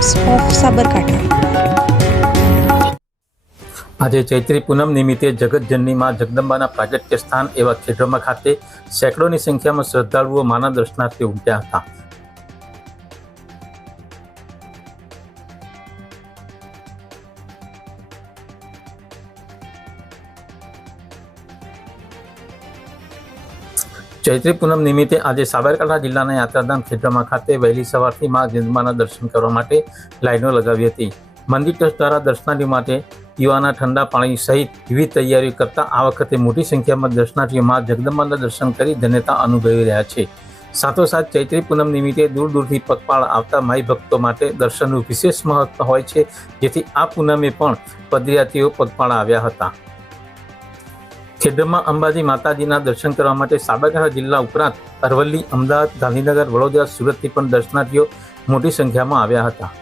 Times of Sabarkantha. આજે ચૈત્રી પૂનમ નિમિત્તે જગતજનની માં જગદંબાના પ્રાગટ્ય સ્થાન એવા ખેડબ્રહ્મા ખાતે સેંકડોની સંખ્યામાં શ્રદ્ધાળુઓ માના દર્શનાર્થે ઉમટ્યા હતા। ચૈત્રી પૂનમ નિમિત્તે આજે સાબરકાંઠા જિલ્લાના યાત્રાધામ ખેડબ્રહ્મા ખાતે વહેલી સવારથી મા જગદંબાના દર્શન કરવા માટે લાઈનો લગાવી હતી। મંદિર ટ્રસ્ટ દ્વારા દર્શનાર્થીઓ માટે પીવાના ઠંડા પાણી સહિત વિવિધ તૈયારીઓ કરતા આ વખતે મોટી સંખ્યામાં દર્શનાર્થીઓ મા જગદંબાના દર્શન કરી ધન્યતા અનુભવી રહ્યા છે। સાથોસાથ ચૈત્રી પૂનમ નિમિત્તે દૂર દૂરથી પગપાળા આવતા માઈ ભક્તો માટે દર્શનનું વિશેષ મહત્વ હોય છે, જેથી આ પૂનમે પણ પદયાત્રીઓ પગપાળા આવ્યા હતા। ખેડબ્રહ્મા અંબાજી માતાજીના દર્શન કરવા માટે સાબરકાંઠા જિલ્લા ઉપરાંત અરવલ્લી, અમદાવાદ, ગાંધીનગર, વડોદરા, સુરતથી પણ દર્શનાર્થીઓ મોટી સંખ્યામાં આવ્યા હતા।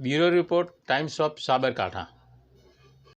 Bureau report, times of Sabarkantha.